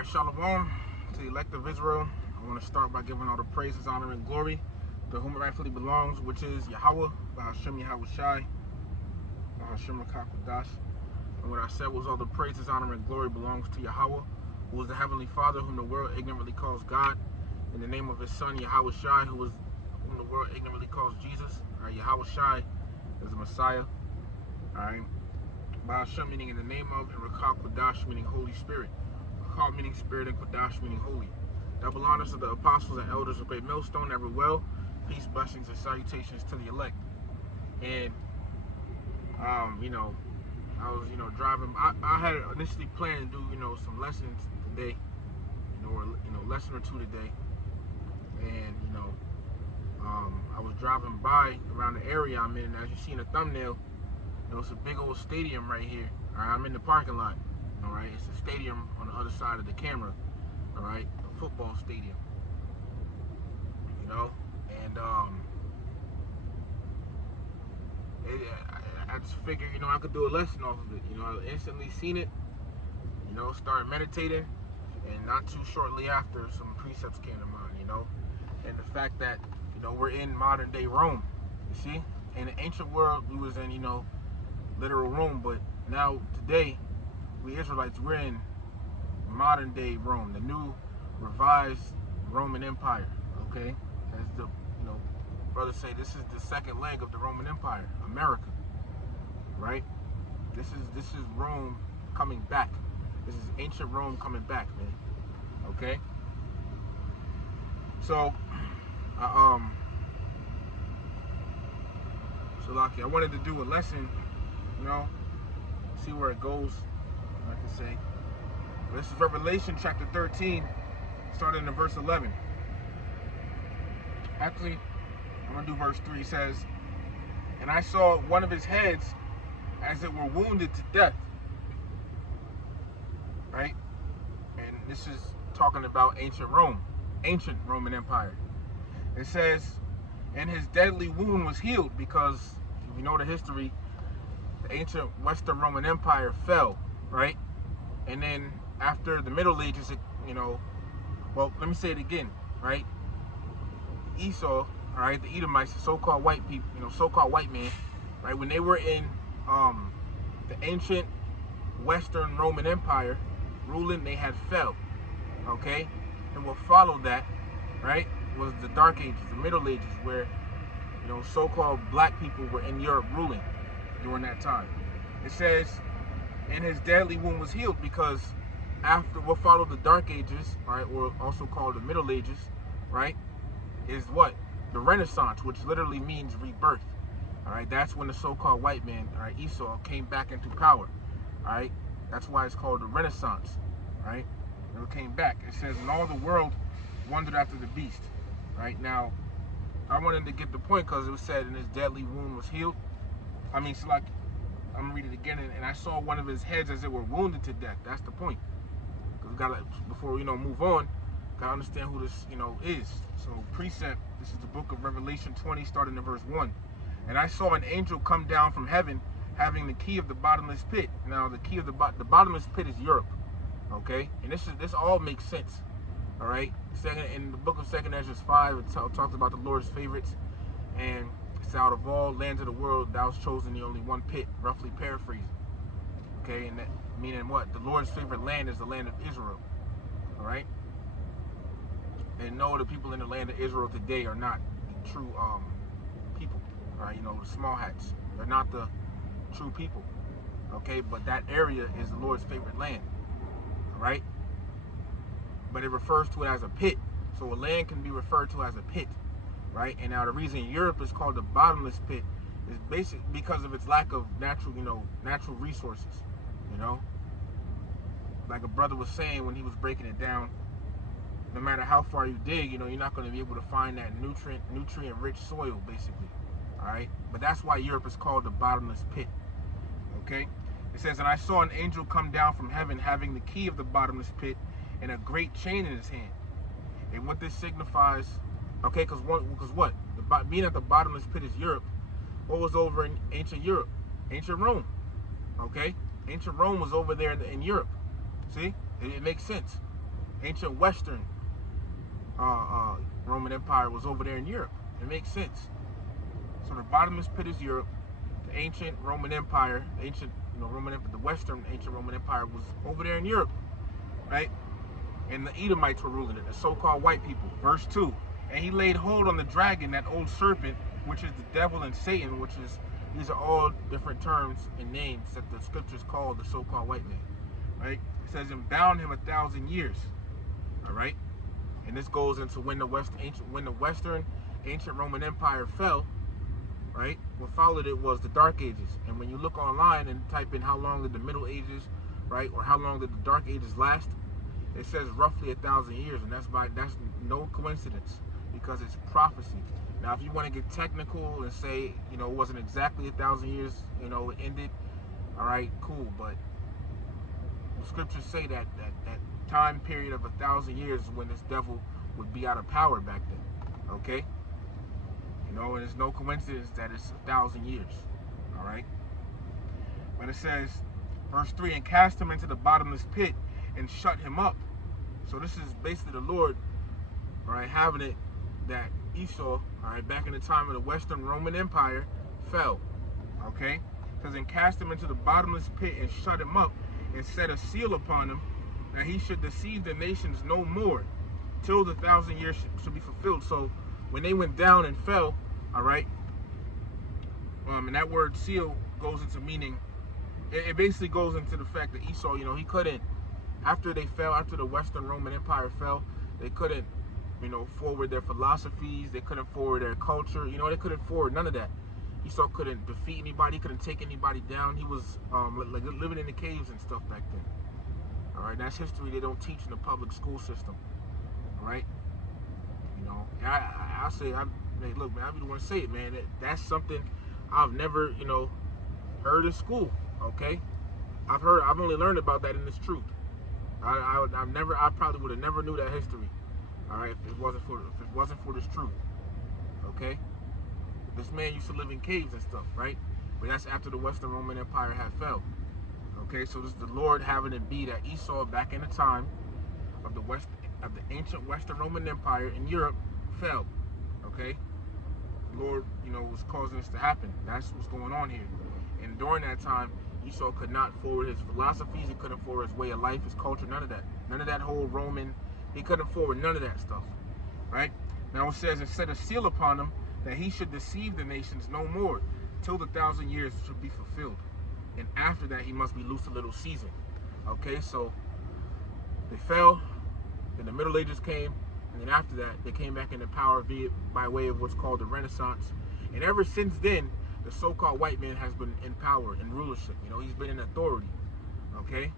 Alright, Shalom to the elect of Israel. I want to start by giving all the praises, honor, and glory to whom it rightfully belongs, which is Yahweh, Bahashem Yahweh Shai, Bahashem Rakakwadash. And what I said was all the praises, honor, and glory belongs to Yahweh, who is the Heavenly Father, whom the world ignorantly calls God, in the name of his Son, Yahweh Shai, whom the world ignorantly calls Jesus. Alright, Yahweh Shai is the Messiah. Alright. Bahashem meaning in the name of, and Rakakwadash meaning Holy Spirit. Rakak meaning spirit, and Quadash meaning holy. Double honors to the apostles and elders of Great Millstone, ever well. Peace, blessings, and salutations to the elect. And I was driving. I had initially planned to do some lessons today, or lesson or two today. And I was driving by around the area I'm in, and as you see in the thumbnail, it's a big old stadium right here. All right, I'm in the parking lot. All right, it's a stadium on the other side of the camera. All right, a football stadium. And I just figured, I could do a lesson off of it. I instantly seen it. Started meditating, and not too shortly after, some precepts came to mind. And the fact that we're in modern day Rome. You see, in the ancient world, we was in literal Rome, but now today, we Israelites, we're in modern day Rome, the new revised Roman Empire. Okay, as the brothers say, this is the second leg of the Roman Empire, America. Right? This is Rome coming back. This is ancient Rome coming back, man. Okay. So, I wanted to do a lesson, see where it goes, like I say. This is Revelation chapter 13, starting in verse 11. Actually, I'm going to do verse 3. It says, "And I saw one of his heads as it were wounded to death." Right? And this is talking about ancient Rome, ancient Roman Empire. It says, "And his deadly wound was healed," because if you know the history, the ancient Western Roman Empire fell, right? And then after the Middle Ages, well, let me say it again, right? Esau, all right, the Edomites, the so-called white people, so-called white man, right? When they were in the ancient Western Roman Empire ruling, they had fell, okay? And what followed that, right, was the Dark Ages, the Middle Ages, where so-called black people were in Europe ruling during that time. It says, "And his deadly wound was healed," because after what followed the Dark Ages, right, or also called the Middle Ages, right, is what? The Renaissance, which literally means rebirth. All right, that's when the so-called white man, all right, Esau, came back into power. All right, that's why it's called the Renaissance. Right, it came back. It says, "And all the world wondered after the beast." Right, now, I wanted to get the point because it was said, "And his deadly wound was healed." I mean, so I'm gonna read it again. And I saw one of his heads as it were wounded to death. That's the point. Because we gotta, before we move on, gotta understand who this is. So precept. This is the book of Revelation 20, starting in verse 1. "And I saw an angel come down from heaven, having the key of the bottomless pit." Now, the key of the bottomless pit is Europe. Okay, and this all makes sense. All right. In the book of 2 Ezra 5, it talks about the Lord's favorites, and it's out of all lands of the world, thou hast chosen the only one pit. Roughly paraphrasing. Okay, and that meaning what? The Lord's favorite land is the land of Israel. All right. And no, the people in the land of Israel today are not the true people. All right, the small hats. They're not the true people. Okay, but that area is the Lord's favorite land. Right? But it refers to it as a pit. So a land can be referred to as a pit, right? And now the reason Europe is called the bottomless pit is basically because of its lack of natural resources. Like a brother was saying when he was breaking it down, no matter how far you dig, you're not going to be able to find that nutrient-rich soil, basically. All right? But that's why Europe is called the bottomless pit. Okay? It says, "And I saw an angel come down from heaven, having the key of the bottomless pit and a great chain in his hand." And what this signifies, okay, because what? Being at the bottomless pit is Europe. What was over in ancient Europe? Ancient Rome. Okay? Ancient Rome was over there in Europe. See? It makes sense. ancient Western Roman Empire was over there in Europe. It makes sense. So the bottomless pit is Europe. The ancient Roman Empire, the ancient Roman Empire, the Western ancient Roman Empire was over there in Europe, right? And the Edomites were ruling it, the so-called white people. Verse 2. And he laid hold on the dragon, that old serpent, which is the devil and Satan, which is, these are all different terms and names that the scriptures call the so-called white man, right? It says, and bound him 1,000 years, all right? And this goes into when the Western ancient Roman Empire fell, right? What followed it was the Dark Ages. And when you look online and type in how long did the Middle Ages, right, or how long did the Dark Ages last, it says roughly 1,000 years, and that's no coincidence, because it's prophecy. Now, if you want to get technical and say, it wasn't exactly 1,000 years, it ended, all right, cool. But the scriptures say that time period of 1,000 years is when this devil would be out of power back then, okay? And it's no coincidence that it's 1,000 years, all right? But it says, verse 3, and cast him into the bottomless pit and shut him up. So this is basically the Lord, all right, having it that Esau, all right, back in the time of the Western Roman Empire, fell, okay? It says, and cast him into the bottomless pit and shut him up and set a seal upon him, that he should deceive the nations no more, till the 1,000 years should be fulfilled. So when they went down and fell, all right, and that word seal goes into meaning, it basically goes into the fact that Esau, he couldn't, after they fell, after the Western Roman Empire fell, they couldn't, forward their philosophies, they couldn't forward their culture, they couldn't forward none of that. Esau couldn't defeat anybody, couldn't take anybody down. He was like living in the caves and stuff back then. All right, that's history they don't teach in the public school system. All right, I say, hey, look, man, I really want to say it, man. That's something I've never, heard in school. Okay, I've only learned about that in this truth. I probably would have never knew that history. All right, if it wasn't for this truth. Okay, this man used to live in caves and stuff, right? But that's after the Western Roman Empire had fell. Okay, so this is the Lord having it be that Esau, back in the time of the ancient Western Roman Empire in Europe, fell. Okay, the Lord, was causing this to happen. That's what's going on here. And during that time, Esau could not forward his philosophies. He couldn't forward his way of life, his culture, none of that. None of that whole Roman. He couldn't forward none of that stuff. Right? Now it says, and set a seal upon him, that he should deceive the nations no more, till the 1,000 years should be fulfilled. And after that, he must be loosed a little season. Okay, so they fell, then the Middle Ages came, and then after that, they came back into power by way of what's called the Renaissance. And ever since then, the so-called white man has been in power and rulership. He's been in authority. Okay.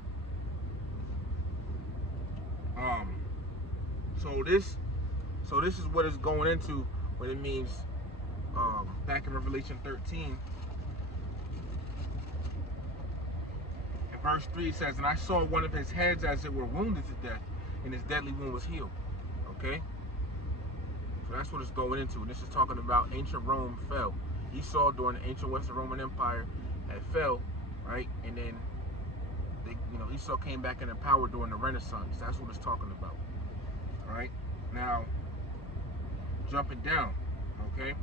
So this is what it's going into when it means back in Revelation 13. In verse 3 it says, and I saw one of his heads as it were wounded to death, and his deadly wound was healed. Okay. So that's what it's going into. And this is talking about ancient Rome fell. Esau during the ancient Western Roman Empire had fell, right? And then Esau came back into power during the Renaissance. That's what it's talking about. All right. Now, jumping down, okay?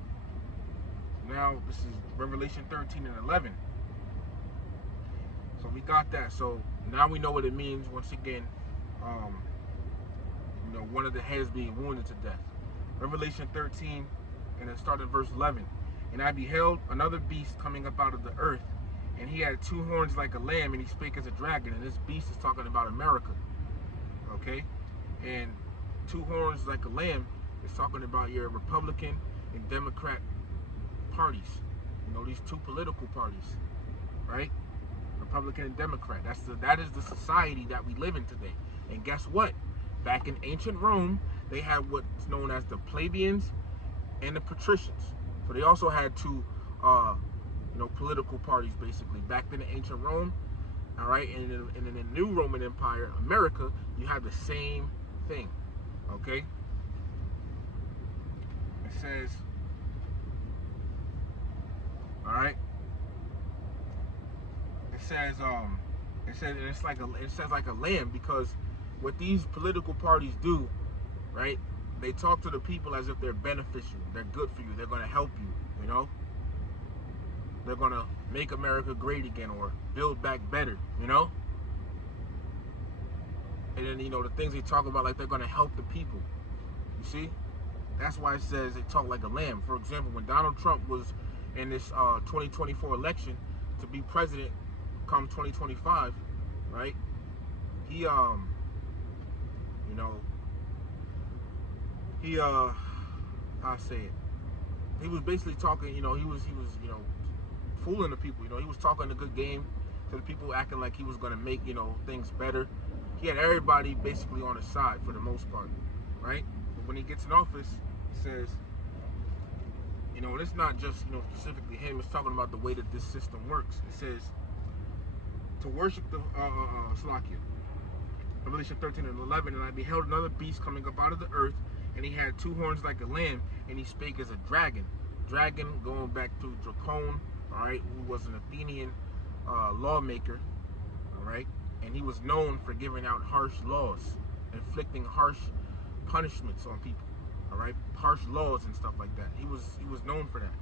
Now, this is Revelation 13 and 11. So we got that. So now we know what it means, once again, one of the heads being wounded to death. Revelation 13, and it started at verse 11. And I beheld another beast coming up out of the earth, and he had 2 horns like a lamb, and he spake as a dragon. And this beast is talking about America, okay? And 2 horns like a lamb is talking about your Republican and Democrat parties. These 2 political parties, right? Republican and Democrat. That is the society that we live in today. And guess what? Back in ancient Rome, they had what's known as the plebeians and the patricians. So they also had 2 political parties, basically, back in the ancient Rome. All right, and in the new Roman Empire, America, you have the same thing. Okay. It says, all right. It says like a lamb, because what these political parties do, right? They talk to the people as if they're beneficial. They're good for you. They're going to help you, you know? They're going to make America great again or build back better, you know? And then, you know, the things they talk about, like they're going to help the people. You see? That's why it says they talk like a lamb. For example, when Donald Trump was in this 2024 election to be president come 2025, right? He, you know, he, how I say it? He was basically talking, you know, he was, you know, fooling the people. You know, he was talking a good game to the people, acting like he was going to make, you know, things better. He had everybody basically on his side for the most part, right? But when he gets in office, he says, you know, and it's not just, you know, specifically him. It's talking about the way that this system works. It says to worship the Salakia. Revelation 13 and 11, and I beheld another beast coming up out of the earth, and he had two horns like a lamb, and he spake as a dragon. Dragon, going back to Dracon, all right, who was an Athenian lawmaker, all right, and he was known for giving out harsh laws, inflicting harsh punishments on people, all right, harsh laws and stuff like that. He was known for that,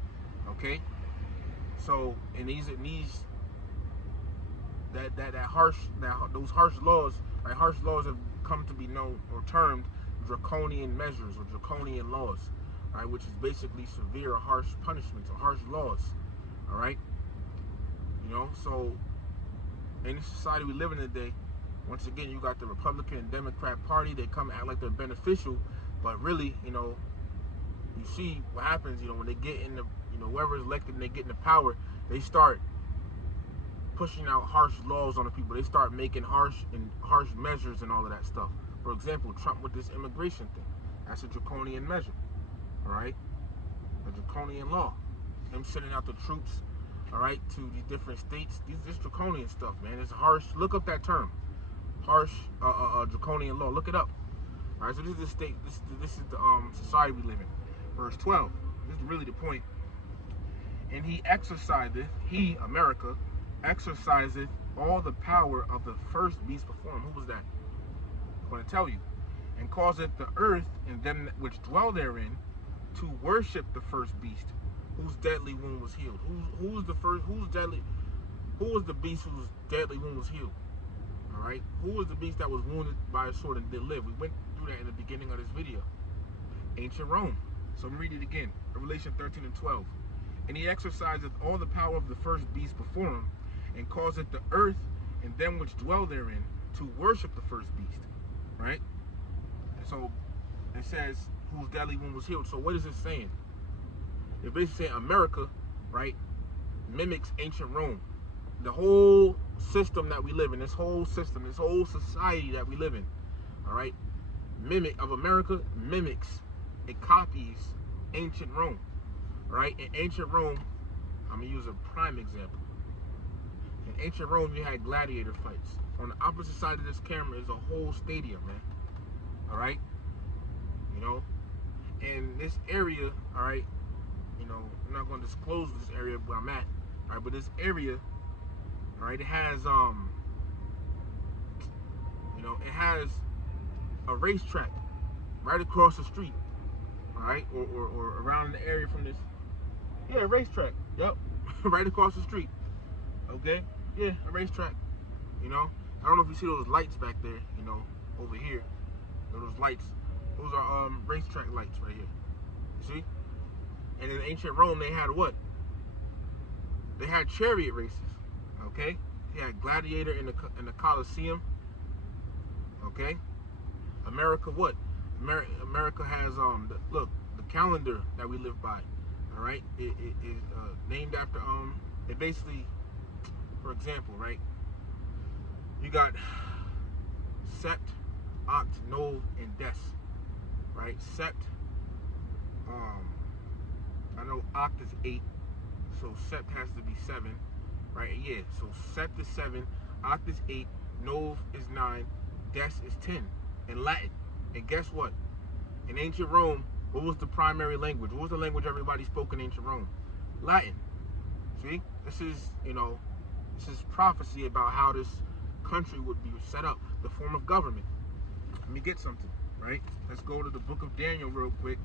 okay. So in these those harsh laws, right? Harsh laws have come to be known or termed draconian measures or draconian laws, right? Which is basically severe or harsh punishments or harsh laws, all right? You know, so in the society we live in today, once again, you got the Republican and Democrat Party. They come act like they're beneficial, but really, you know, you see what happens, you know, when they get in the, you know, whoever is elected and they get into power, they start pushing out harsh laws on the people. They start making harsh measures and all of that stuff. For example, Trump with this immigration thing. That's a draconian measure, all right? A draconian law. Him sending out the troops, all right, to these different states. This draconian stuff, man. It's harsh. Look up that term. Harsh draconian law. Look it up. All right, so this is the state. This is the society we live in. Verse 12. This is really the point. And he exerciseth, he, America, exerciseth all the power of the first beast before him. Who was that? I'm going to tell you. And causeth the earth and them which dwell therein to worship the first beast, whose deadly wound was healed. Who was the first? Who was the beast whose deadly wound was healed? All right. Who was the beast that was wounded by a sword and did live? We went through that in the beginning of this video. Ancient Rome. So I'm gonna read it again. Revelation 13 and 12. And he exerciseth all the power of the first beast before him, and causeth the earth and them which dwell therein to worship the first beast. Right? And so it says whose deadly wound was healed. So what is it saying? It's basically saying America, right, mimics ancient Rome. The whole system that we live in, this whole system, this whole society that we live in, all right, America mimics, it copies ancient Rome, right? In ancient Rome, I'm gonna use a prime example. In ancient Rome, you had gladiator fights. On the opposite side of this camera is a whole stadium, man. All right, you know, and this area, all right, you know, I'm not gonna disclose this area where I'm at, all right, but this area, all right, it has you know, it has a racetrack right across the street, all right, or around the area from this, yeah, a racetrack, yep, right across the street, okay, yeah, a racetrack, you know. I don't know if you see those lights back there, you know, over here, those lights, those are racetrack lights right here, you see. And in ancient Rome, they had what? They had chariot races, okay. They had gladiator in the Colosseum, okay. America, what? America has look, the calendar that we live by, all right. It is named after it basically, for example, right? You got Sept, Oct, Nov, and Des, right? Sept, I know Oct is 8, so Sept has to be 7, right? Yeah, so Sept is 7, Oct is 8, Nov is 9, Des is 10 in Latin. And guess what? In ancient Rome, what was the primary language? What was the language everybody spoke in ancient Rome? Latin. See? This is, you know, this is prophecy about how this country would be set up, the form of government. let me get something, right? Let's go to the book of Daniel real quick.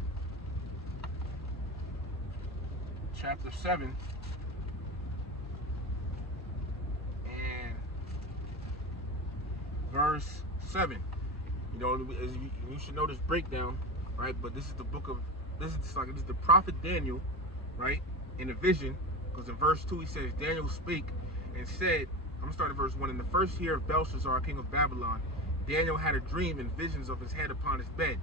Chapter 7. And verse 7. You know, you should know this breakdown, right? But this is the book of, this is the prophet Daniel, right? In a vision, because in verse 2 he says, Daniel spake and said, I'm going to start at verse 1. In the first year of Belshazzar, king of Babylon, Daniel had a dream and visions of his head upon his bed.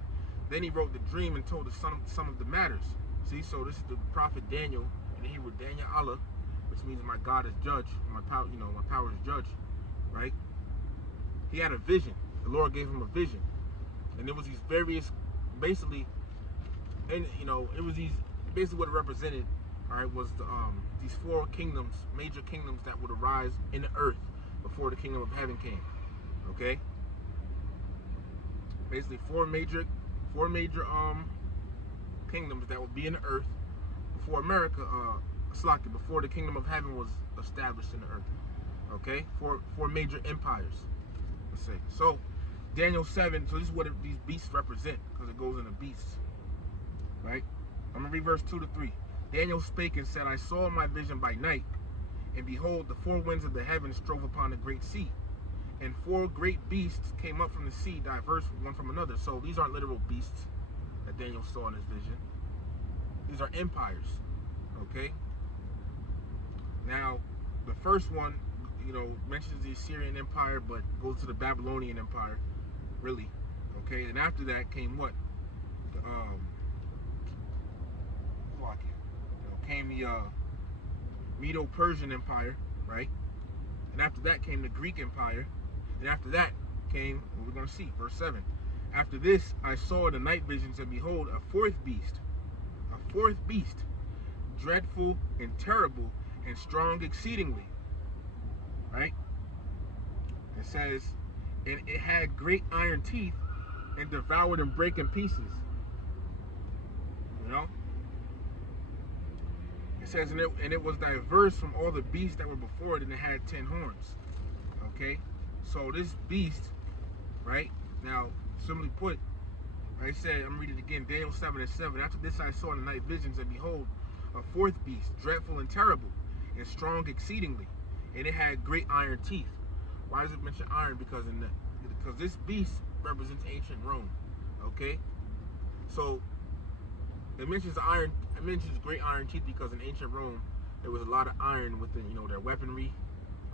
Then he wrote the dream and told the some of the matters. See, so this is the prophet Daniel, and he wrote Daniel Allah, which means my God is judge, my power, my power is judge, right? He had a vision. The Lord gave him a vision, and it was these various, basically, and it was these basically what it represented. All right, was the these 4 kingdoms, major kingdoms that would arise in the earth before the kingdom of heaven came. Okay, basically four major kingdoms that would be in the earth before America, before the kingdom of heaven was established in the earth. Okay, four major empires. Let's say so. Daniel 7. So this is what these beasts represent, because it goes into beasts, right? I'm gonna read verse 2 to 3. Daniel spake and said, I saw in my vision by night, and behold, the 4 winds of the heavens strove upon the great sea, and 4 great beasts came up from the sea, diverse one from another. So these aren't literal beasts that Daniel saw in his vision. These are empires. Okay. Now, the first one, mentions the Assyrian Empire, but goes to the Babylonian Empire, really. Okay, and after that came what? Came the Medo-Persian Empire, right? And after that came the Greek Empire, and after that came what we're going to see, verse 7. After this, I saw in the night visions, and behold, a fourth beast, dreadful and terrible and strong exceedingly. Right? It says, and it had great iron teeth and devoured and brake in pieces. It says, and it was diverse from all the beasts that were before it, and it had 10 horns. Okay? So this beast, right? Now, simply put, I said, I'm reading it again, Daniel 7 and 7. After this I saw in the night visions, and behold, a fourth beast, dreadful and terrible, and strong exceedingly, and it had great iron teeth. Why does it mention iron? Because this beast represents ancient Rome. Okay? So it mentions great iron teeth because in ancient Rome there was a lot of iron within their weaponry,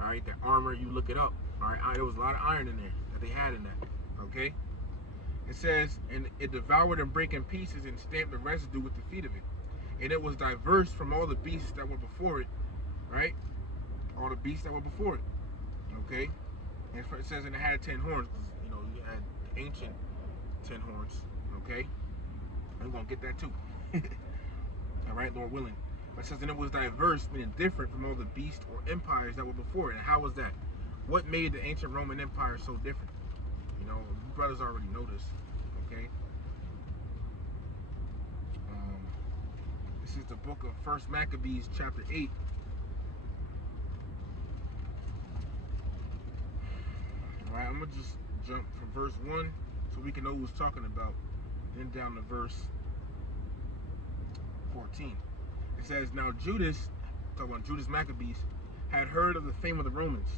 all right, their armor. You look it up, all right. There was a lot of iron in there that they had in that. Okay, it says, and it devoured and brake in pieces and stamped the residue with the feet of it, and it was diverse from all the beasts that were before it, right? All the beasts that were before it. Okay, and it says, and it had 10 horns. You had the ancient 10 horns. Okay, I'm gonna get that too. All right, Lord willing. It says, and it was diverse, meaning different from all the beasts or empires that were before it. And how was that? What made the ancient Roman Empire so different? You brothers already know this. Okay. This is the book of 1 Maccabees, chapter 8. All right, I'm gonna just jump from verse 1 so we can know who's talking about, then down to verse 14. It says, now Judas, talking about Judas Maccabees, had heard of the fame of the Romans,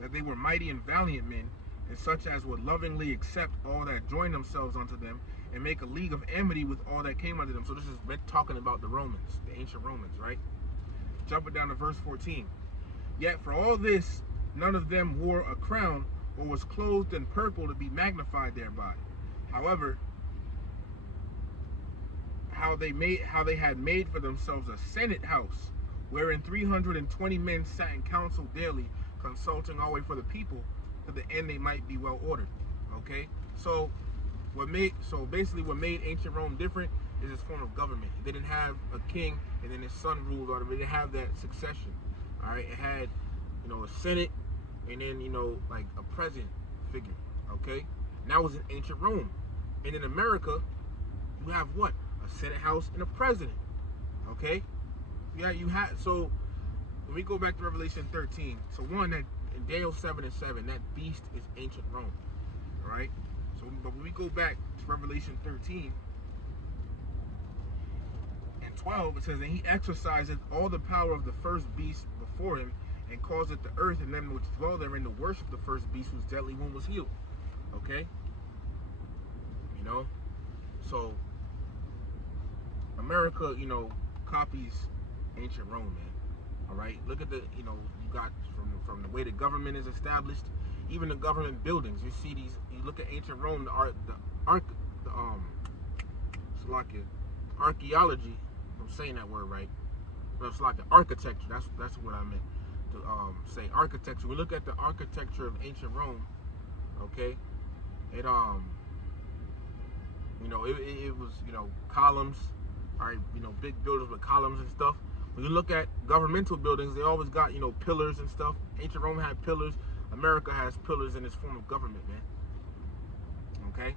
that they were mighty and valiant men, and such as would lovingly accept all that joined themselves unto them, and make a league of amity with all that came unto them. So this is talking about the Romans, the ancient Romans, right? Jumping down to verse 14. Yet for all this, none of them wore a crown, or was clothed in purple to be magnified thereby. However, how they had made for themselves a senate house, wherein 320 men sat in council daily, consulting always for the people, to the end they might be well ordered. Okay, so basically what made ancient Rome different is its form of government. They didn't have a king and then his son ruled on it. They didn't have that succession. All right, it had a senate and then like a president figure. Okay, and that was in ancient Rome. And in America, you have what? A senate house and a president. Okay, you had. So when we go back to Revelation 13, so one, that in Daniel 7 and 7, that beast is ancient Rome. All right, so but when we go back to Revelation 13 and 12, it says, and he exerciseth all the power of the first beast before him, and causeth the earth and them which dwell therein to worship the first beast whose deadly wound was healed. Okay? You know? So, America, copies ancient Rome, man. All right? Look at the, you got from the way the government is established, even the government buildings. You see these, you look at ancient Rome, archaeology, I'm saying that word right. But it's like the architecture, that's what I meant to say, architecture. We look at the architecture of ancient Rome, okay? It it was, columns, all right, big buildings with columns and stuff. When you look at governmental buildings, they always got, pillars and stuff. Ancient Rome had pillars. America has pillars in its form of government, man. Okay?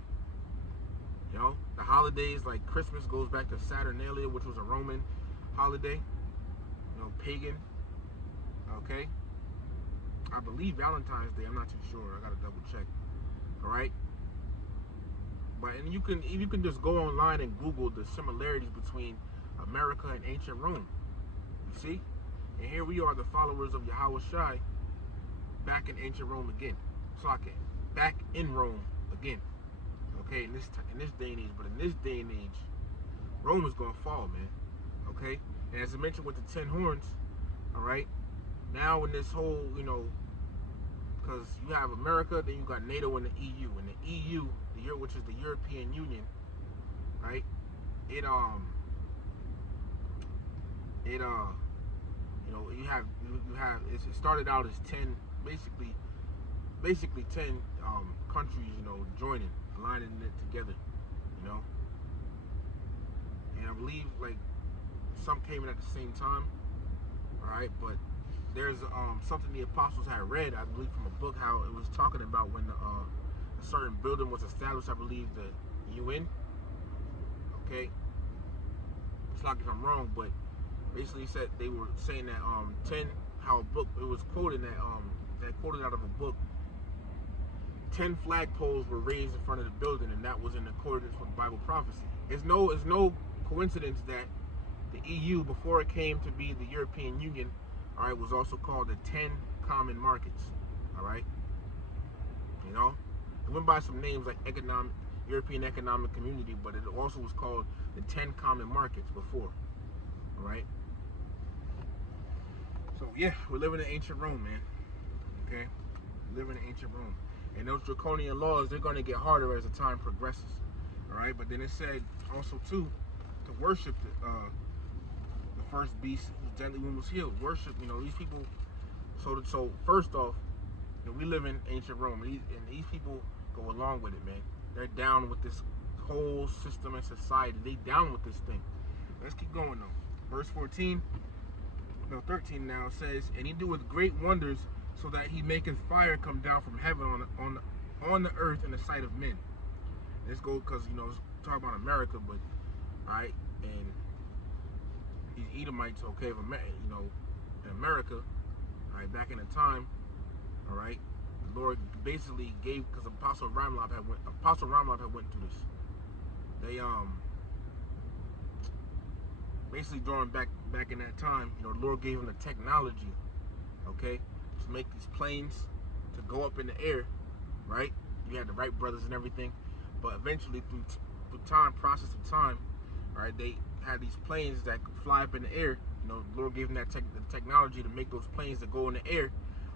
The holidays like Christmas goes back to Saturnalia, which was a Roman holiday. Pagan. Okay? I believe Valentine's Day. I'm not too sure. I gotta double check. All right? And you can just go online and Google the similarities between America and ancient Rome. You see? And here we are, the followers of Yahweh Shai, back in ancient Rome again. Back in Rome again. Okay, in this day and age. But in this day and age, Rome is gonna fall, man. Okay? And as I mentioned with the 10 horns, all right, now in this whole, because you have America, then you got NATO and the EU. And the EU, which is the European Union, right? It it started out as 10, basically 10 countries, joining, aligning it together, and I believe like some came in at the same time, all right, but there's something the apostles had read, I believe, from a book, how it was talking about when a certain building was established, I believe the UN, okay, it's like if I'm wrong, but basically said they were saying that 10, how a book, it was quoted that quoted out of a book, 10 flagpoles were raised in front of the building, and that was in accordance with Bible prophecy. It's no coincidence that the EU, before it came to be the European Union, all right, was also called the 10 common markets, all right? It went by some names like European Economic Community, but it also was called the 10 common markets before, all right? So yeah, we're living in ancient Rome, man. Okay, we're living in ancient Rome, and those draconian laws, they're going to get harder as the time progresses. All right, but then it said also too to worship the first beast whose deadly wound was healed. Worship, these people. So first off, we live in ancient Rome, and these people go along with it, man. They're down with this whole system and society. They down with this thing. Let's keep going though. Verse 13 now says, and he doeth great wonders, so that he maketh fire come down from heaven on the earth in the sight of men. Let's go, because it's talking about America, but all right, and these Edomites, okay, in America, all right, back in the time, all right, the Lord basically gave, because Apostle Ramlab had went through this. They basically during back in that time, the Lord gave him the technology, okay, to make these planes to go up in the air, right? You had the Wright brothers and everything, but eventually through process of time, all right, they had these planes that could fly up in the air. The Lord gave them that the technology to make those planes that go in the air,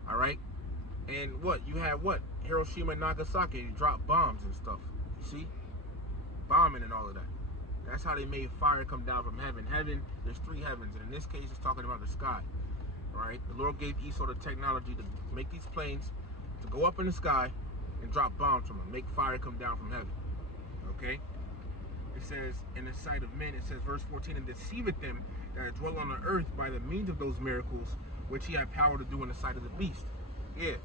all right. And you had Hiroshima and Nagasaki, you drop bombs and stuff. You see, bombing and all of that. That's how they made fire come down from heaven. Heaven, there's 3 heavens, and in this case, it's talking about the sky. All right, the Lord gave Esau the technology to make these planes to go up in the sky and drop bombs from them, make fire come down from heaven. Okay, it says in the sight of men. It says verse 14, and deceiveth them that dwell on the earth by the means of those miracles which he had power to do in the sight of the beast. Yeah.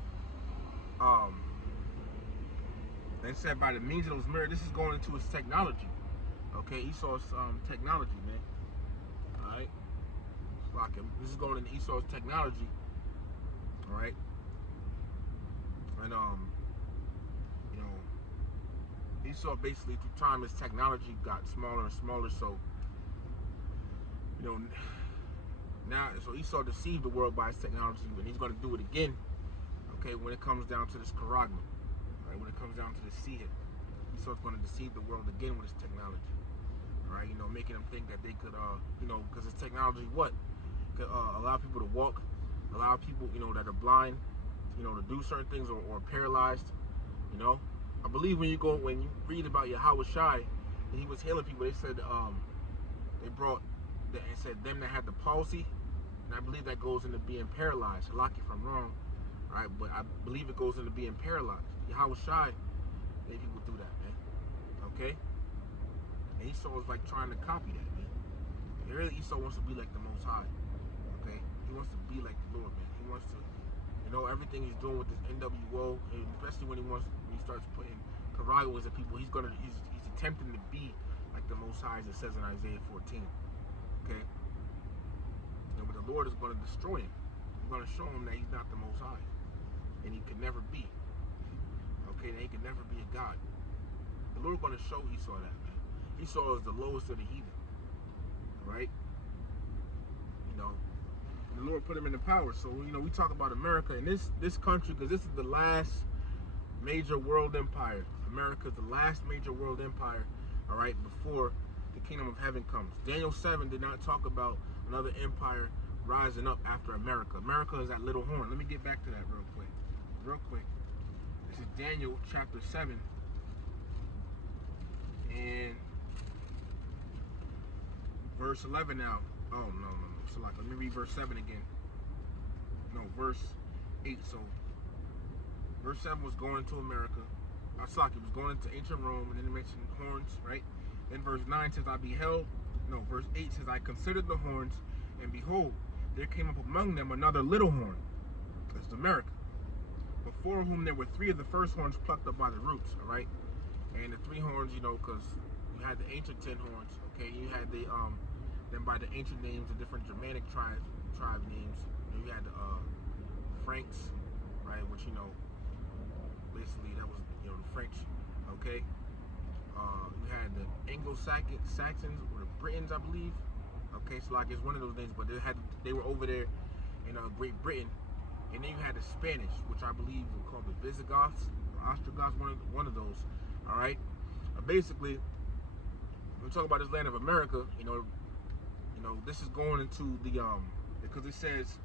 They said by the means of those miracles. This is going into his technology. Okay, Esau's technology, man. All right, this is going into Esau's technology. All right, and Esau basically through time, his technology got smaller and smaller. So, you know, now, so Esau deceived the world by his technology, and he's going to do it again. Okay, when it comes down to this charagma, right? When it comes down to the seer, Esau's going to deceive the world again with his technology. All right, you know, making them think that they could, you know, because his technology, what? Could allow people to walk, allow people, you know, that are blind, you know, to do certain things or paralyzed. You know, I believe when you read about Yahweh Shai, and he was healing people, they said they brought and said them that had the palsy, and I believe that goes into being paralyzed. Lock if I'm wrong, all right? But I believe it goes into being paralyzed. Yahweh Shai made people do that, man. Okay, and Esau was like trying to copy that, man. And really, Esau wants to be like the Most High. Okay, he wants to be like the Lord, man. He wants to, you know, everything he's doing with this NWO, and especially when he starts putting charagmas at people, he's attempting to be like the Most High, as it says in Isaiah 14. Okay, but the Lord is going to destroy him. He's going to show him that he's not the Most High, and he could never be. Okay, that he could never be a God. The Lord is going to show Esau that, man. Esau is the lowest of the heathen. All right, you know. The Lord put him in the power. So, you know, we talk about America and this country, because this is the last major world empire. America is the last major world empire, all right, before the kingdom of heaven comes. Daniel 7 did not talk about another empire rising up after America. America is that little horn. Let me get back to that real quick. This is Daniel chapter 7. And verse 11 now. Oh, no. So like, let me read verse 7 again. No, verse 8. So, verse 7 was going to America. It was going into ancient Rome, and then it mentioned horns, right? Then verse 9 says, verse 8 says, I considered the horns, and behold, there came up among them another little horn. That's America. Before whom there were 3 of the first horns plucked up by the roots, all right? And the 3 horns, you know, because you had the ancient 10 horns, okay? You had the, then by the ancient names, the different Germanic tribe names. You had the Franks, right? Which, you know, basically that was, you know, the French, okay? You had the Anglo-Saxons or the Britons, I believe. Okay, so like it's one of those names, but they were over there in Great Britain, and then you had the Spanish, which I believe were called the Visigoths or Ostrogoths, one of those. All right, basically, when we talk about this land of America, you know, this is going into the because it says,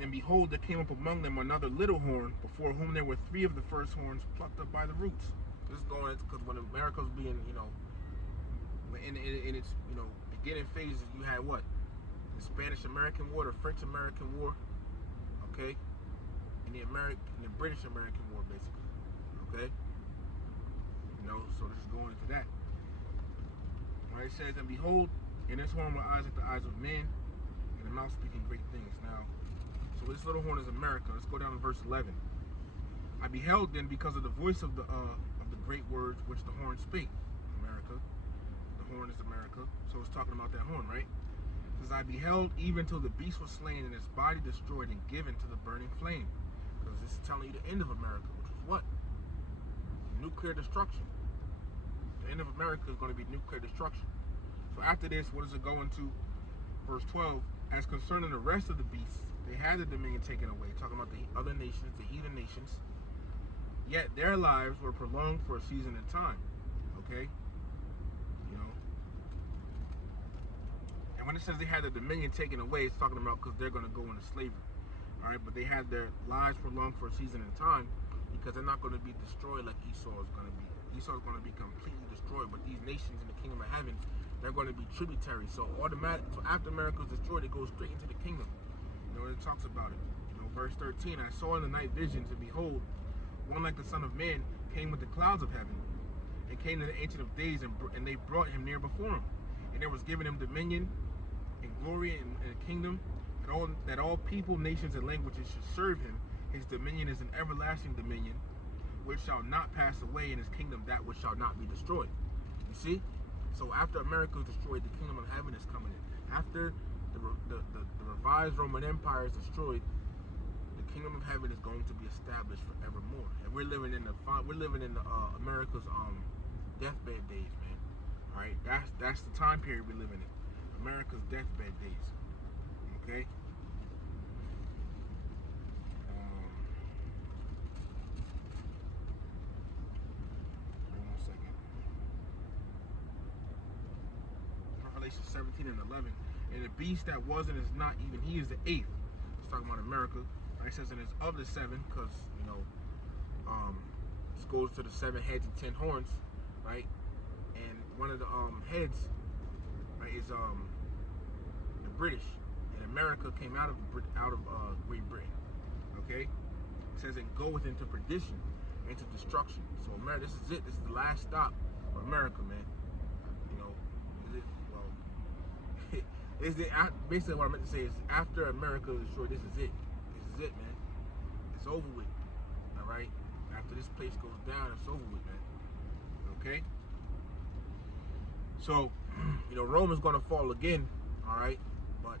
and behold, there came up among them another little horn, before whom there were 3 of the first horns plucked up by the roots. This is going into, because when America was being, you know, in its, you know, beginning phases, you had what? The Spanish-American War, the French-American War, okay, and the British-American War, basically, okay. You know, so this is going into that. Right, it says, and behold, in this horn were eyes like the eyes of men, and a mouth speaking great things. Now, so this little horn is America. Let's go down to verse 11. I beheld then, because of the voice of the great words which the horn spake. America. The horn is America. So it's talking about that horn, right? It says, I beheld even till the beast was slain and its body destroyed and given to the burning flame. Because this is telling you the end of America, which was what? Nuclear destruction. The end of America is going to be nuclear destruction. So after this, what does it go into? Verse 12, as concerning the rest of the beasts, they had the dominion taken away, talking about the other nations, the heathen nations, yet their lives were prolonged for a season and time. Okay? You know? And when it says they had the dominion taken away, it's talking about because they're going to go into slavery. Alright, but they had their lives prolonged for a season and time, because they're not going to be destroyed like Esau is going to be. Esau is going to be completely destroyed, but these nations in the kingdom of heaven, they're going to be tributary. So after America is destroyed, it goes straight into the kingdom. You know, it talks about it. You know, verse 13, I saw in the night visions, and behold, one like the Son of Man came with the clouds of heaven, and came to the Ancient of Days, and they brought him near before him. And there was given him dominion and glory and a kingdom, that all people, nations, and languages should serve him. His dominion is an everlasting dominion, which shall not pass away, in his kingdom that which shall not be destroyed. You see? So after America is destroyed, the kingdom of heaven is coming in. After the revised Roman Empire is destroyed, the kingdom of heaven is going to be established forevermore. and we're living in the America's deathbed days, man. All right, that's the time period we're living in, America's deathbed days. Okay. One second. Revelation 17 and 11. And the beast that was and is not, even he is the eighth. It's talking about America. Right? It says, and it's of the seven, because, this goes to the 7 heads and 10 horns, right? And one of the heads, right, is the British. And America came out of Great Britain. Okay? It says, and goeth into perdition, into destruction. So America, this is it. This is the last stop for America, man. Basically what I meant to say is, after America is destroyed, this is it. This is it, man. It's over with. All right? After this place goes down, it's over with, man. Okay? So, Rome is going to fall again, all right? But,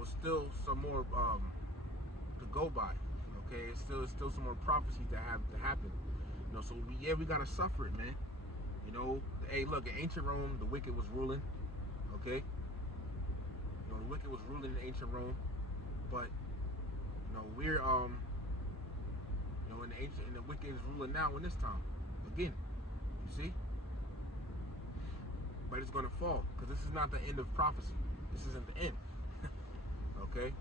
it's still some more to go by. Okay? It's still some more prophecies that have to happen. So we got to suffer it, man. Hey, look, in ancient Rome, the wicked was ruling. Okay? The wicked was ruling in ancient Rome, but we're in the wicked is ruling now in this time again. You see, but it's gonna fall, because this is not the end of prophecy. This isn't the end. Okay,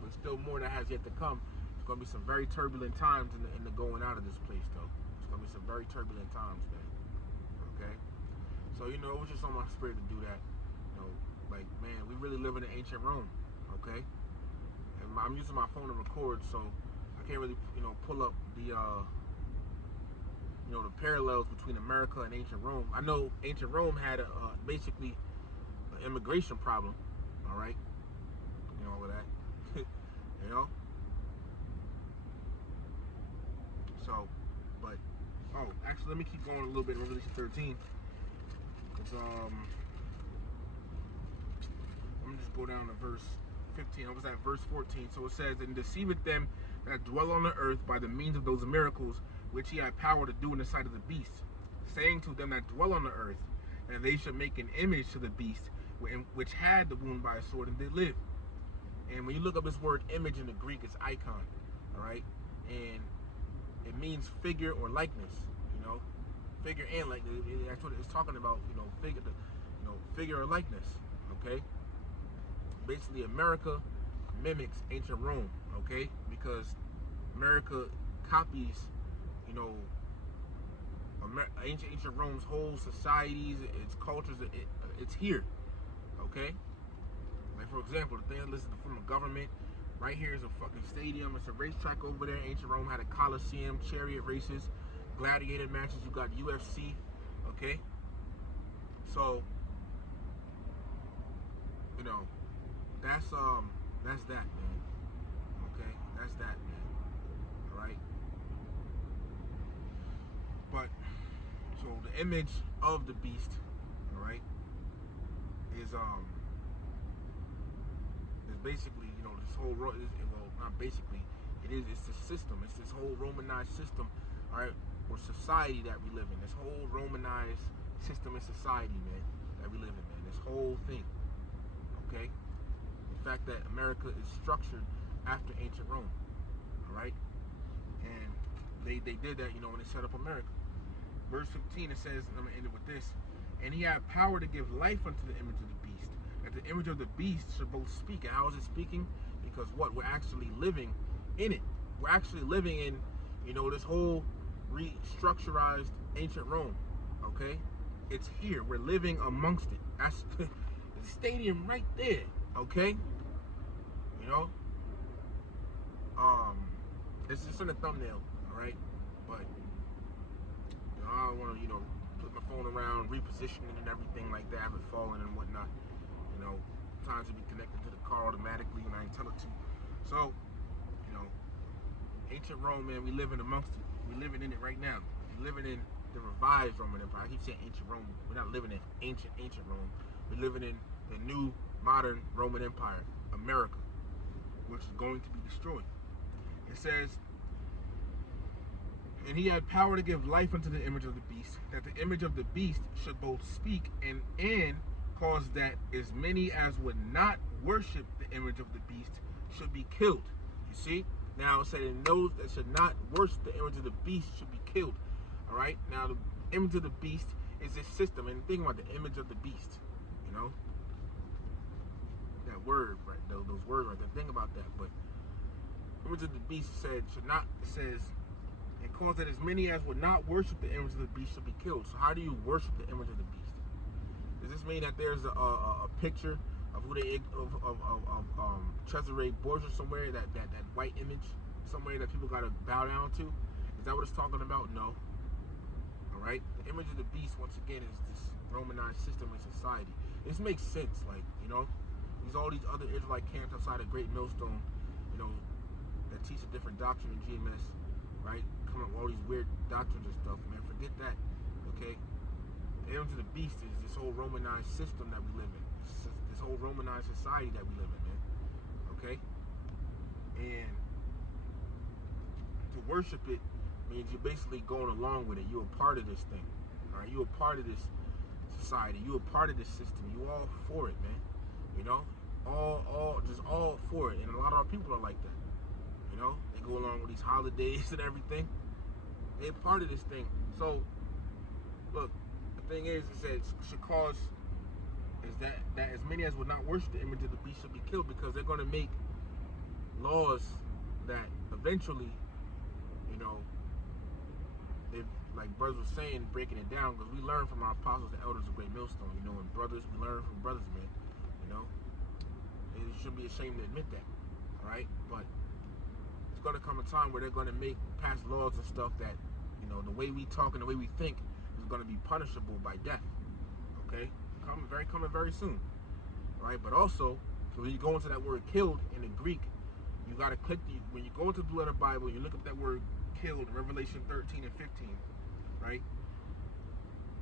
there's still more that has yet to come. It's gonna be some very turbulent times in the going out of this place, though. It's gonna be some very turbulent times, man. Okay, so it was just on my spirit to do that. Like, man, we really live in ancient Rome, okay? And I'm using my phone to record, so I can't really, pull up the, the parallels between America and ancient Rome. I know ancient Rome had basically an immigration problem, all right? All of that, So, but, actually, let me keep going a little bit in Revelation 13. It's, I'm gonna just go down to verse 15. I was at verse 14. So it says, and deceiveth them that dwell on the earth by the means of those miracles which he had power to do in the sight of the beast, saying to them that dwell on the earth, that they should make an image to the beast, which had the wound by a sword and did live. And when you look up this word image in the Greek, it's icon, all right? And it means figure or likeness, figure and likeness. That's what it's talking about, figure or likeness, okay? Basically, America mimics ancient Rome, okay? Because America copies, ancient Rome's whole societies, its cultures. It's here, okay? Like, for example, the thing that listed from a government, right here is a fucking stadium. It's a racetrack over there. Ancient Rome had a coliseum, chariot races, gladiator matches. You got UFC, okay? So, that's that, man. Okay, that's that, man. All right. But so the image of the beast, all right, is basically this whole not basically, it's the system. It's this whole Romanized system, all right, or society that we live in. This whole Romanized system and society, man, that we live in, man. This whole thing. Okay. The fact that America is structured after ancient Rome, all right, and they did that, when they set up America. Verse 15, it says, and I'm gonna end it with this: and he had power to give life unto the image of the beast, that the image of the beast should both speak. And how is it speaking? Because we're actually living in it. We're actually living in, this whole restructurized ancient Rome. Okay, it's here. We're living amongst it. That's the stadium right there. Okay, it's just in the thumbnail, all right. But I don't want to, put my phone around, reposition it and everything like that, have it falling and whatnot. Sometimes it be connected to the car automatically when I ain't tell it to. So, ancient Rome, man, we living amongst it. We living in it right now. We living in the revised Roman Empire. I keep saying ancient Rome. We're not living in ancient Rome. We're living in the new modern Roman Empire, America, which is going to be destroyed. It says, And he had power to give life unto the image of the beast, that the image of the beast should both speak and cause that as many as would not worship the image of the beast should be killed. You see? Now it said, and those that should not worship the image of the beast should be killed. All right? Now the image of the beast is this system. And think about the image of the beast. You know? That word, right? Those words right there. Think about that. But image of the beast says, and cause that as many as would not worship the image of the beast should be killed. So how do you worship the image of the beast? Does this mean that there's a picture of who they of Cesare Borgia somewhere, that white image somewhere that people gotta bow down to? Is that what it's talking about? No. All right. The image of the beast, once again, is this Romanized system in society. This makes sense, like, you know, there's all these other Israelite camps outside of Great Millstone, you know, that teach a different doctrine in GMS, right? Come up with all these weird doctrines and stuff, man. Forget that, okay? The image of the beast is this whole Romanized system that we live in. This whole Romanized society that we live in, man. Okay? And to worship it means you're basically going along with it. You're a part of this thing. All right? You're a part of this society. You're a part of this system. You all for it, man. You know? Just all for it. And a lot of our people are like that. You know? They go along with these holidays and everything. They're part of this thing. So, look, the thing is that should cause is that as many as would not worship the image of the beast should be killed, because they're going to make laws that eventually, you know, if, like brothers was saying, breaking it down, because we learn from our apostles and elders of Great Millstone, you know, and brothers, we learn from brothers, man, you know. And you shouldn't be ashamed to admit that, all right? But it's going to come a time where they're going to pass laws and stuff that, you know, the way we talk and the way we think is going to be punishable by death. Okay, coming very soon. Right, but also when you go into that word "killed" in the Greek, you got to click when you go into the Blue Letter Bible, you look up that word "killed" in Revelation 13 and 15. Right,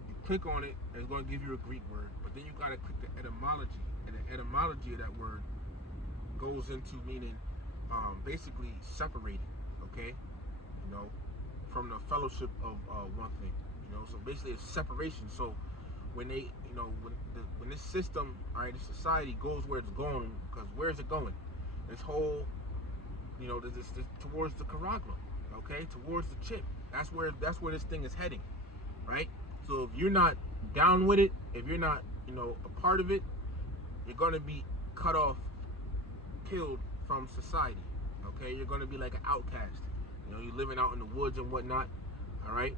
you click on it, and it's going to give you a Greek word, but then you got to click the etymology, and the etymology of that word goes into meaning basically separated. Okay, you know, from the fellowship of one thing. You know, so basically it's separation. So when they, you know, when this system, all right, this society goes where it's going, because where is it going? This whole, you know, this towards the Charagma, okay, towards the chip. That's where this thing is heading, right? So if you're not down with it, if you're not, you know, a part of it, you're gonna be cut off, killed from society. Okay, you're gonna be like an outcast. You know, you're living out in the woods and whatnot. All right.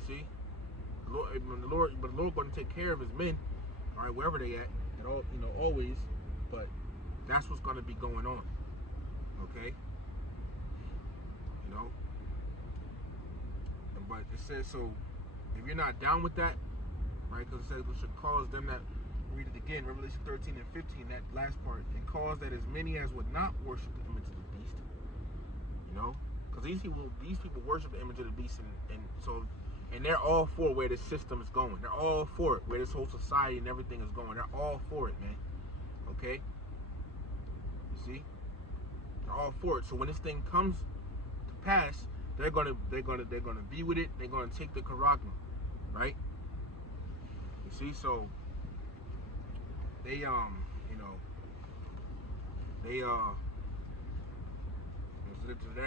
You see, the Lord going to take care of His men. All right, wherever they at all, you know, always. But that's what's going to be going on. Okay. You know. But it says, so if you're not down with that, right? Because it says we should cause them that. Read it again, Revelation 13 and 15, that last part, and cause that as many as would not worship the image of the beast. You know, because these people worship the image of the beast, and they're all for where this system is going. They're all for it, where this whole society and everything is going. They're all for it, man. Okay, you see, they're all for it. So when this thing comes to pass, they're gonna be with it. They're gonna take the Charagma, right? You see, so they you know,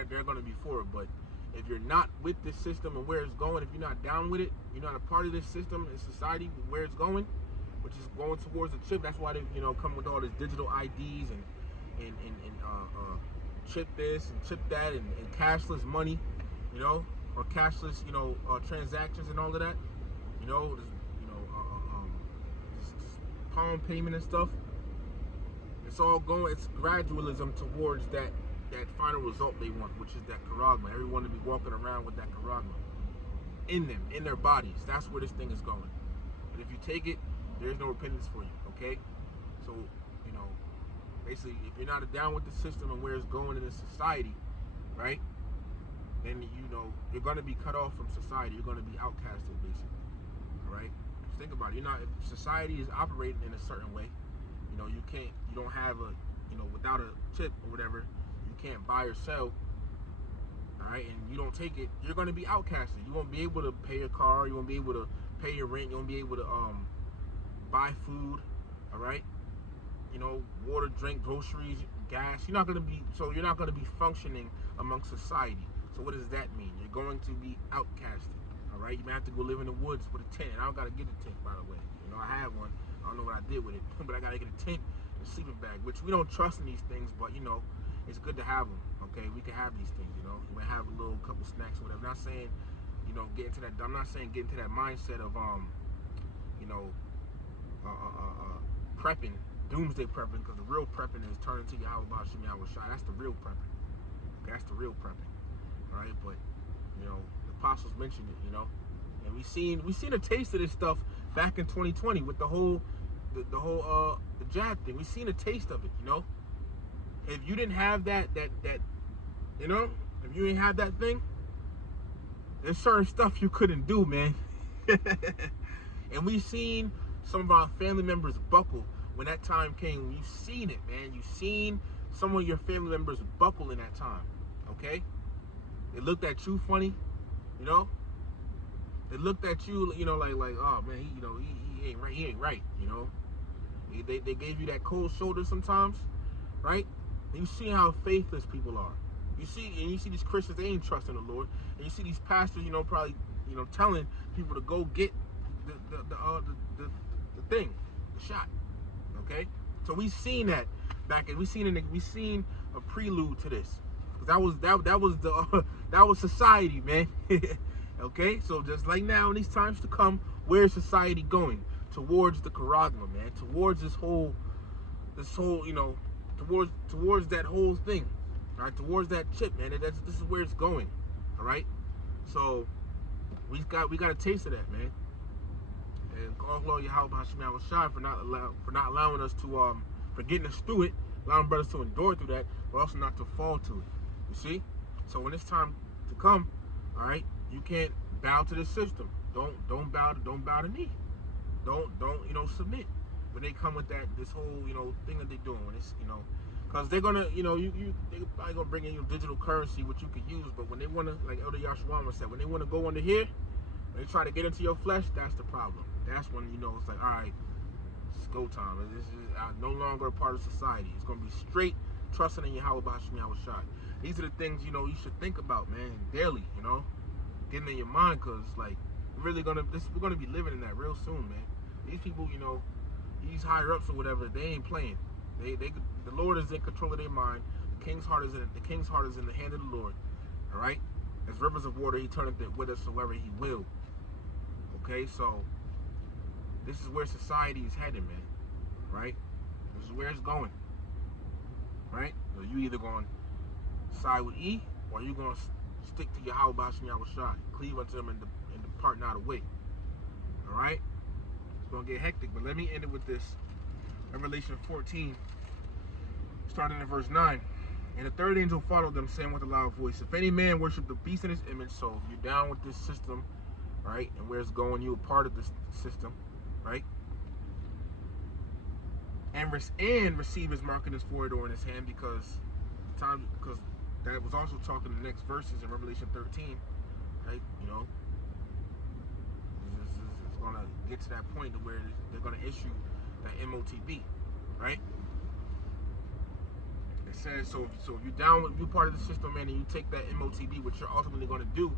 they're going to be for it. But if you're not with this system and where it's going, if you're not down with it, you're not a part of this system and society where it's going, which is going towards the chip. That's why they, you know, come with all this digital IDs and chip this and chip that and cashless money, you know, or cashless, you know, transactions and all of that, you know, this palm payment and stuff. It's all going. It's gradualism towards that final result they want, which is that Charagma. Everyone to be walking around with that Charagma in them, in their bodies. That's where this thing is going. And if you take it, there's no repentance for you. Okay, so you know, basically, if you're not down with the system and where it's going in this society, right? Then you know you're going to be cut off from society. You're going to be outcasted, basically. All right. Just think about it. You're not. If society is operating in a certain way, you know, you don't have a, you know, without a chip or whatever, you can't buy or sell all right, and you don't take it, you're going to be outcasted. You won't be able to pay your car. You won't be able to pay your rent. You won't be able to buy food, all right? You know, water, drink, groceries, gas. You're not going to be functioning amongst society. So what does that mean? You're going to be outcasted, all right? You may have to go live in the woods with a tent. And I don't got to get a tent, by the way. You know, I have one. I don't know what I did with it, but I got to get a tent and a sleeping bag, which we don't trust in these things, but, you know, it's good to have them, okay? We can have these things, you know? You may have a little couple snacks or whatever. I'm not saying, you know, I'm not saying get into that mindset of, you know, prepping, doomsday prepping, because the real prepping is turning to Yahweh Bashim Yahweh Shai. That's the real prepping. Okay, that's the real prepping. All right, but you know, the apostles mentioned it, you know, and we seen a taste of this stuff back in 2020 with the whole the jab thing. We seen a taste of it, you know. If you didn't have that you know, if you didn't have that thing, there's certain stuff you couldn't do, man. And we seen some of our family members buckle when that time came. You've seen it, man. You've seen some of your family members buckle in that time, okay? They looked at you funny, you know? They looked at you, you know, like, oh, man, he ain't right, you know? They gave you that cold shoulder sometimes, right? And you see how faithless people are. You see these Christians, they ain't trusting the Lord. And you see these pastors, you know, probably, you know, telling people to go get the thing, the shot. Okay, so we seen that back, and we seen a prelude to this. That was society, man. Okay, so just like now in these times to come, where's society going? Towards the charagma, man. Towards this whole, you know, towards that whole thing, all right? Towards that chip, man. This is where it's going, all right? So we got a taste of that, man. And all glory Yahweh Bashim Yahweh Shai for not allowing us to for getting us through it, allowing brothers to endure through that, but also not to fall to it. You see? So when it's time to come, all right, you can't bow to the system. Don't bow to me. Don't you know, submit when they come with this whole, you know, thing that they're doing. When it's, you know, because they're gonna, you know, they're probably gonna bring in your digital currency which you can use, but when they wanna, like Elder Yahshua said, when they wanna go under here, when they try to get into your flesh, that's the problem. That's when, you know, it's like, all right, it's go time. This is no longer a part of society. It's going to be straight trusting in Yahweh Bashim Yahweh Shai. These are the things, you know, you should think about, man, daily, you know, getting in your mind, because, like, we're going to be living in that real soon, man. These people, you know, these higher-ups or whatever, they ain't playing. The Lord is in control of their mind. The king's heart is in the hand of the Lord, all right? As rivers of water, he turneth it whithersoever he will. Okay, so this is where society is headed, man, right? This is where it's going, right? So you either going to side with E, or you going to stick to Yahweh Bashim Yahweh Shai, cleave unto them and depart not away, all right? It's going to get hectic, but let me end it with this. Revelation 14, starting in verse 9. And the third angel followed them, saying with a loud voice, if any man worship the beast in his image, so if you're down with this system, right, and where it's going, you're a part of this system, right, and receive his mark in his forehead or in his hand, because that was also talking in the next verses in Revelation 13, right? You know, it's going to get to that point to where they're going to issue that MOTB, right? It says, so if you're down with, you're part of the system, man, and you take that MOTB, which you're ultimately going to do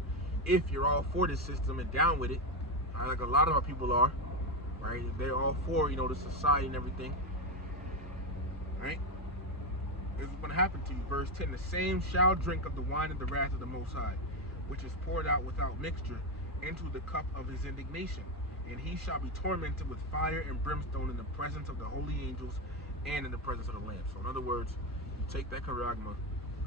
if you're all for this system and down with it, like a lot of our people are, right? They're all for, you know, the society and everything, right? This is what's going to happen to you. Verse 10, the same shall drink of the wine of the wrath of the Most High, which is poured out without mixture into the cup of his indignation. And he shall be tormented with fire and brimstone in the presence of the holy angels and in the presence of the Lamb. So in other words, you take that charagma,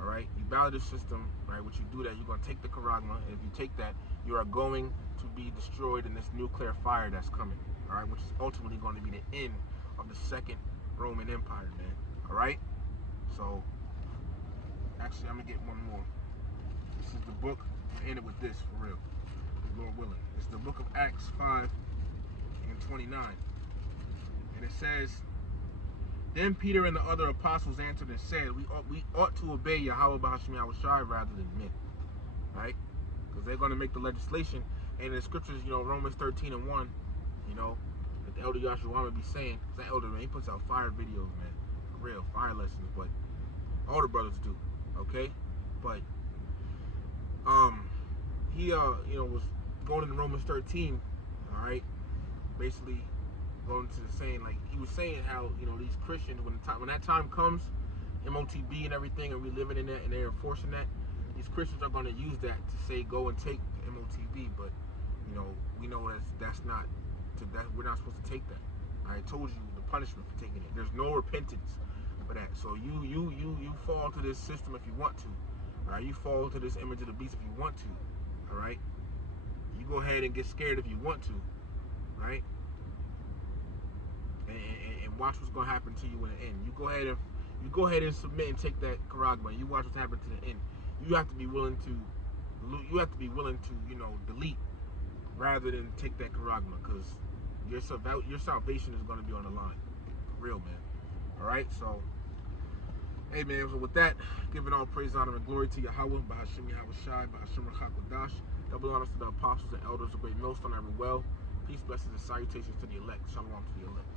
all right, you bow to the system, right? Once you do that, you're going to take the charagma, and if you take that, you are going to be destroyed in this nuclear fire that's coming, all right, which is ultimately going to be the end of the Second Roman Empire, man, all right? So, actually, I'm going to get one more. This is the book. I'll end it with this, for real, Lord willing. It's the book of Acts 5 and 29, and it says, then Peter and the other apostles answered and said, we ought to obey Yahweh Bashim Yahweh Shai rather than men. because they're going to make the legislation. And in the scriptures, you know, Romans 13:1, you know, that the elder Yahshua be saying, that elder, man, he puts out fire videos, man, for real, fire lessons, but all the brothers do, okay? But he you know, was going into Romans 13, all right, basically going to the saying, like, he was saying how, you know, these Christians, when that time comes, MOTB and everything, and we living in that, and they're enforcing that, these Christians are going to use that to say go and take the MOTB, but you know, we know that's not that we're not supposed to take that. I told you the punishment for taking it. There's no repentance for that. So you fall to this system if you want to. All right, you fall to this image of the beast if you want to. All right, you go ahead and get scared if you want to. Right, and watch what's gonna happen to you in the end. You go ahead and submit and take that charagma. You watch what's happening to the end. You have to be willing to. You know, delete rather than take that charagma, because your salvation is going to be on the line. For real, man. All right, so hey, man. So with that, giving all praise, honor, and glory to Yahweh, Bahashim Yahweh Shai, Bahashim Rachakodash. Double honors to the apostles and elders, the great millstone, every well. Peace, blessings, and salutations to the elect. Shalom to the elect.